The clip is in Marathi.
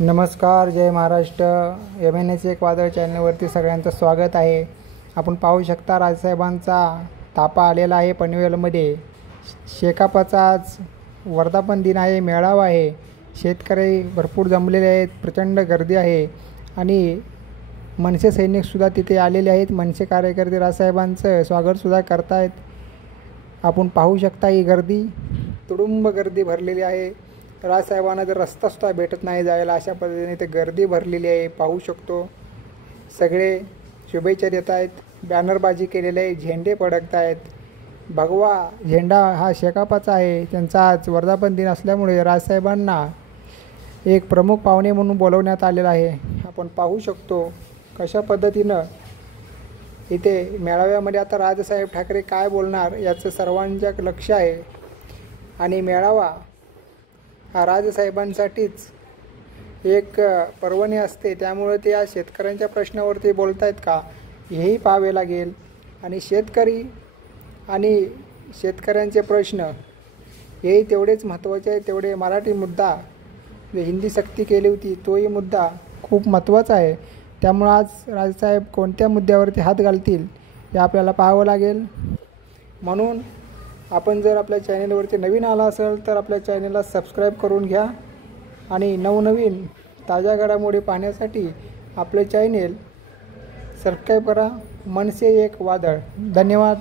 नमस्कार, जय महाराष्ट्र. MNS एक वादळ चॅनलवरती सगळ्यांचं स्वागत आहे. आपण पाहू शकता राजसाहेबांचा तापा आलेला आहे पनवेलमध्ये. शेकापचा आज वर्धापन दिन आहे, मेळावा आहे. शेतकरी भरपूर जमलेले आहेत, प्रचंड गर्दी आहे आणि मनसे सैनिकसुद्धा तिथे आलेले आहेत. मनसे कार्यकर्ते राजसाहेबांचं स्वागतसुद्धा करतायत. आपण पाहू शकता ही गर्दी, तुडुंब गर्दी भरलेली आहे. राजसाहेबांना जर रस्तासुद्धा भेटत नाही जायला, अशा पद्धतीने ते गर्दी भरलेली आहे. पाहू शकतो सगळे शुभेच्छा देत आहेत, बॅनरबाजी केलेले आहे, झेंडे फडकत आहेत. भगवा झेंडा हा शेकापचा आहे. त्यांचा आज वर्धापन दिन असल्यामुळे राजसाहेबांना एक प्रमुख पाहुणे म्हणून बोलवण्यात आलेलं आहे. आपण पाहू शकतो कशा पद्धतीनं इथे मेळाव्यामध्ये आता राजसाहेब ठाकरे काय बोलणार याचं सर्वांच्या लक्ष आहे. आणि मेळावा हा राजसाहेबांसाठीच एक पर्वणी असते, त्यामुळे ते या शेतकऱ्यांच्या प्रश्नावरती बोलत आहेत का हेही पाहावे लागेल. आणि शेतकरी आणि शेतकऱ्यांचे प्रश्न हेही तेवढेच महत्त्वाचे आहे. तेवढे मराठी मुद्दा जे हिंदी सक्ती केली होती तोही मुद्दा खूप महत्त्वाचा आहे. त्यामुळे आज राजसाहेब कोणत्या मुद्द्यावरती हात घालतील हे आपल्याला पाहावं लागेल. म्हणून आपण जर आपल्या चॅनेलवरती नवीन आला असेल तर आपल्या चॅनेलला सबस्क्राईब करून घ्या आणि नवनवीन ताज्या घडामोडी पाहण्यासाठी आपले चॅनेल सबस्क्राईब करा. मनसे एक वादळ. धन्यवाद.